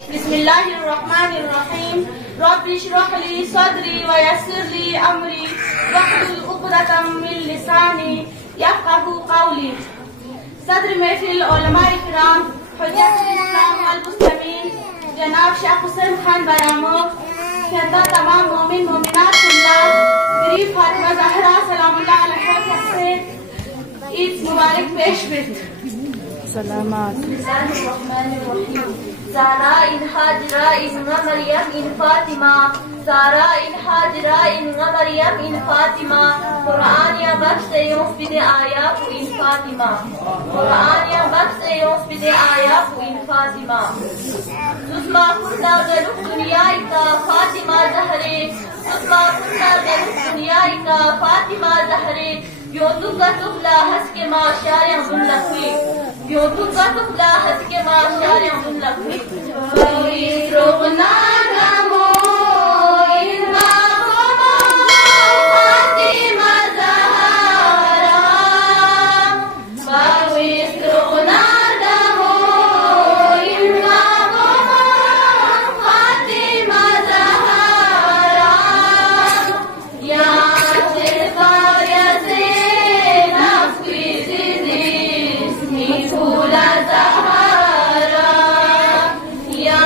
बिस्मिल्लाहिर्रहमानिर्रहीम। रब्बि इश्रह ली सदरी व यस्सिर ली अमरी वहलुल उक़दतम मिन लिसानी यफ़क़हू क़ौली। सदर महफिल उलमाए किराम, हुज्जतुल इस्लाम वल मुस्लिमीन जनाब शाह हुसैन खान बरामो, कहता तमाम मोमिन मोमिनात गरीब फातिमा ज़हरा सलामुल्लाह अलैहा से ईद मुबारक पेश बिर्थ। सलामत। ज़हरा इन हाजरा इन मरियम इन फातिमा, ज़हरा इन हाजरा इन मरियम इन फातिमा, कुरान या बख्शे बिदे आया इन फातिमा, कुरान या बख्शे बिदे आया इन फातिमा। सुषमा कुन्ना गरुख दुनिया का फातिमा ज़हरे, सुषमा कुन्ना गरुख दुनिया का फातिमा ज़हरे, योतु का तुखला हंस के माशारे मुल्लखी, योतु का तुखला हंस के माशारे मुल्लखी। कोई रोना गमो इन बाहों फातिमा ज़हरा, कोई रोना गमो इन बाहों फातिमा ज़हरा, या फूला ज़हरा, या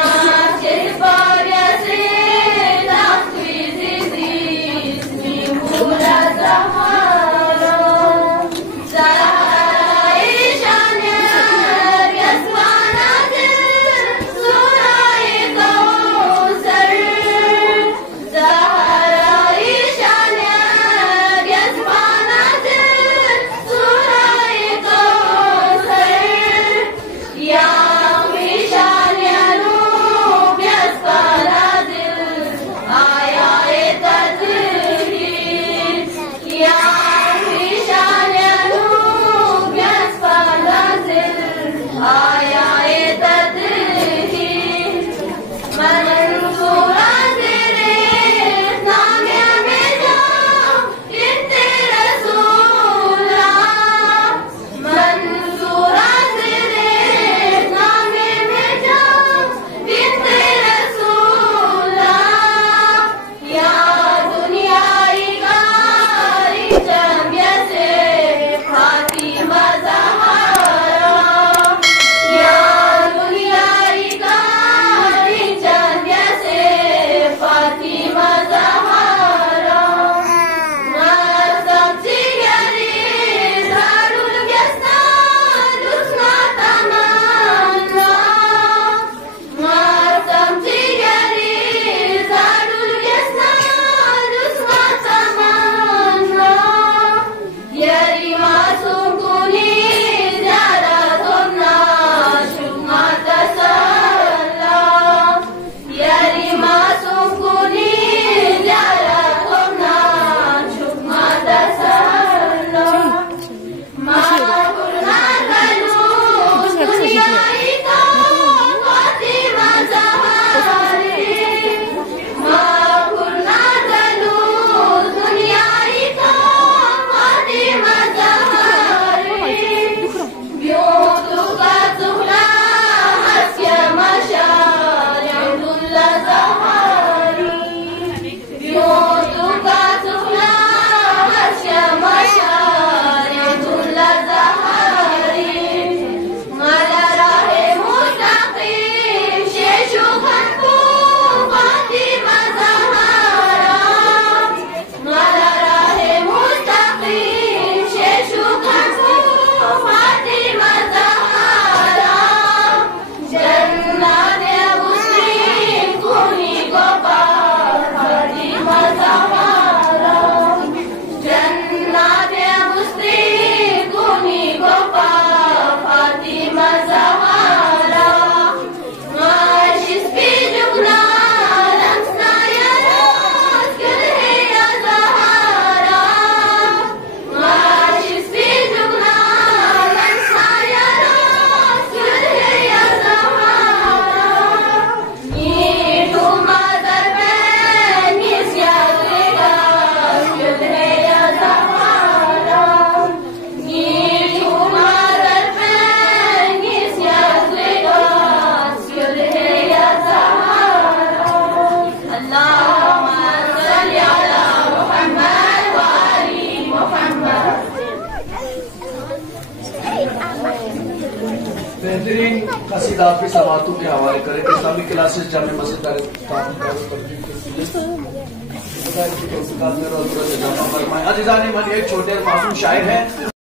बेहतरीन कसीदा आपकी समातों के हवाले करें। इस्लामिक क्लासेस जामे मस्जिद अजीजान मन एक छोटे मासूम शायर है